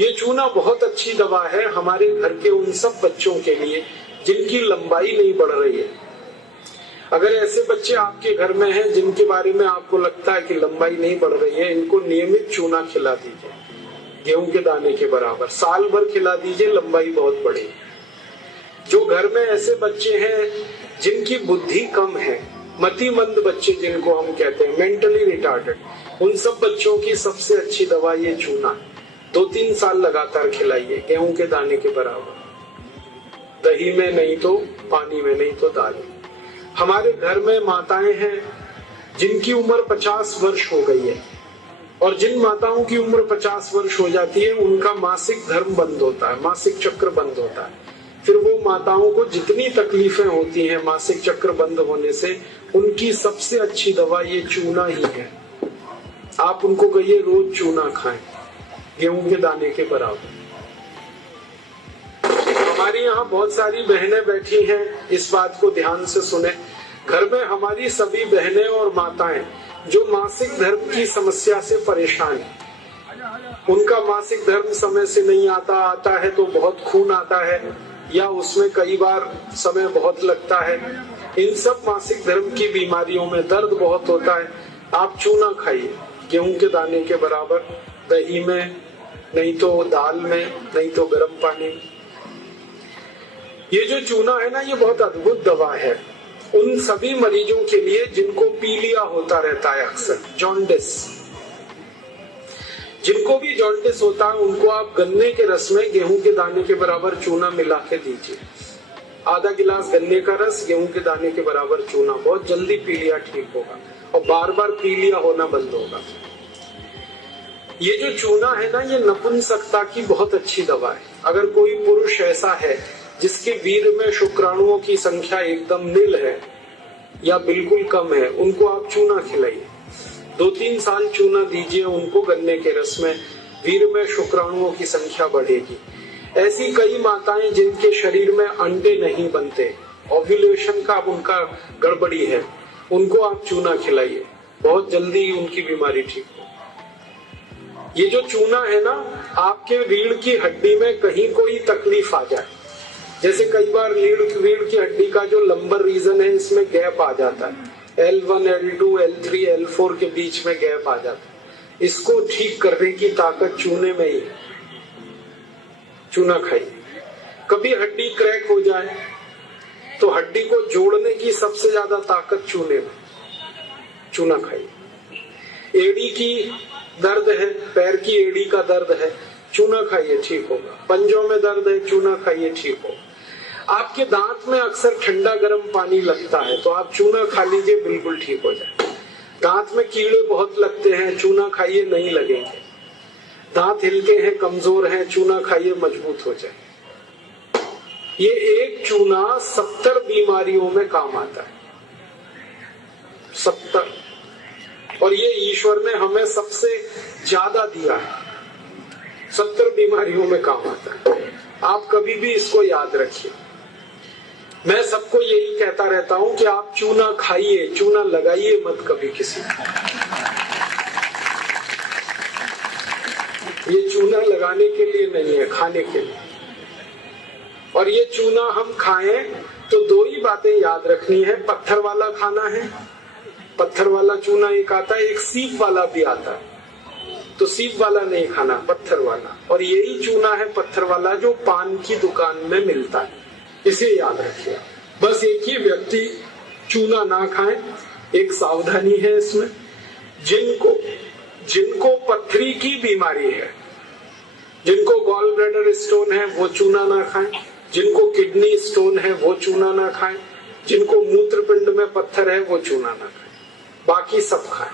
ये चूना बहुत अच्छी दवा है हमारे घर के उन सब बच्चों के लिए जिनकी लंबाई नहीं बढ़ रही है। अगर ऐसे बच्चे आपके घर में हैं जिनके बारे में आपको लगता है कि लंबाई नहीं बढ़ रही है, इनको नियमित चूना खिला दीजिए, गेहूं के दाने के बराबर, साल भर खिला दीजिए, लंबाई बहुत बढ़ेगी। जो घर में ऐसे बच्चे हैं जिनकी बुद्धि कम है, मतिमंद बच्चे जिनको हम कहते हैं, मेंटली रिटार्डेड, उन सब बच्चों की सबसे अच्छी दवा ये चूना। 2-3 साल लगातार खिलाइए, गेहूं के दाने के बराबर, दही में नहीं तो पानी में, नहीं तो दाल में। हमारे घर में माताएं हैं जिनकी उम्र 50 वर्ष हो गई है, और जिन माताओं की उम्र 50 वर्ष हो जाती है उनका मासिक धर्म बंद होता है, मासिक चक्र बंद होता है। फिर वो माताओं को जितनी तकलीफें होती हैं मासिक चक्र बंद होने से, उनकी सबसे अच्छी दवा ये चूना ही है। आप उनको कहिए रोज चूना खाएं, गेहूं के दाने के बराबर। हमारी यहाँ बहुत सारी बहनें बैठी हैं, इस बात को ध्यान से सुने। घर में हमारी सभी बहनें और माताएं जो मासिक धर्म की समस्या से परेशान है, उनका मासिक धर्म समय से नहीं आता है तो बहुत खून आता है, या उसमें कई बार समय बहुत लगता है, इन सब मासिक धर्म की बीमारियों में दर्द बहुत होता है। आप चूना खाइए, गेहूं के दाने के बराबर, दही में, नहीं तो दाल में, नहीं तो गर्म पानी में। ये जो चूना है ना, ये बहुत अद्भुत दवा है उन सभी मरीजों के लिए जिनको पीलिया होता रहता है, अक्सर जॉन्डिस। जिनको भी जॉन्डिस होता है उनको आप गन्ने के रस में गेहूं के दाने के बराबर चूना मिला के दीजिए। आधा गिलास गन्ने का रस, गेहूं के दाने के बराबर चूना, बहुत जल्दी पीलिया ठीक होगा और बार बार पीलिया होना बंद होगा। ये जो चूना है ना, ये नपुंसकता की बहुत अच्छी दवा है। अगर कोई पुरुष ऐसा है जिसके वीर्य में शुक्राणुओं की संख्या एकदम नील है या बिल्कुल कम है, उनको आप चूना खिलाइए। 2-3 साल चूना दीजिए उनको गन्ने के रस में, वीर्य में शुक्राणुओं की संख्या बढ़ेगी। ऐसी कई माताएं जिनके शरीर में अंडे नहीं बनते, ओव्यूलेशन का उनका गड़बड़ी है, उनको आप चूना खिलाइए, बहुत जल्दी उनकी बीमारी ठीक हो। ये जो चूना है ना, आपके रीढ़ की हड्डी में कहीं कोई तकलीफ आ जाए, जैसे कई बार रीढ़ की हड्डी का जो लंबर रीजन है इसमें गैप आ जाता है, L1, L2, L3, L4 के बीच में गैप आ जाता है, इसको ठीक करने की ताकत चूने में ही। चूना खाइए। कभी हड्डी क्रैक हो जाए तो हड्डी को जोड़ने की सबसे ज्यादा ताकत चूने में, चूना खाइए। एड़ी की दर्द है, पैर की एड़ी का दर्द है, चूना खाइए, ठीक होगा। पंजों में दर्द है, चूना खाइए, ठीक होगा। आपके दांत में अक्सर ठंडा गर्म पानी लगता है तो आप चूना खा लीजिए, बिल्कुल ठीक हो जाए। दांत में कीड़े बहुत लगते हैं, चूना खाइए, नहीं लगेंगे। दांत हिलके हैं, कमजोर हैं, चूना खाइए, मजबूत हो जाए। ये एक चूना 70 बीमारियों में काम आता है, 70। और ये ईश्वर ने हमें सबसे ज्यादा दिया है, 70 बीमारियों में काम आता है। आप कभी भी इसको याद रखिए। मैं सबको यही कहता रहता हूं कि आप चूना खाइए, चूना लगाइए मत कभी किसी को। ये चूना लगाने के लिए नहीं है, खाने के लिए। और ये चूना हम खाएं तो 2 ही बातें याद रखनी है। पत्थर वाला खाना है, पत्थर वाला चूना एक आता है, एक सीप वाला भी आता है, तो सीप वाला नहीं खाना, पत्थर वाला। और यही चूना है पत्थर वाला जो पान की दुकान में मिलता है, इसे याद रखिए। बस एक ही व्यक्ति चूना ना खाए, एक सावधानी है इसमें। जिनको पथरी की बीमारी है, जिनको गॉल ब्लैडर स्टोन है, वो चूना ना खाएं। जिनको किडनी स्टोन है वो चूना ना खाएं। जिनको मूत्रपिंड में पत्थर है वो चूना ना खाएं, बाकी सब खाएं।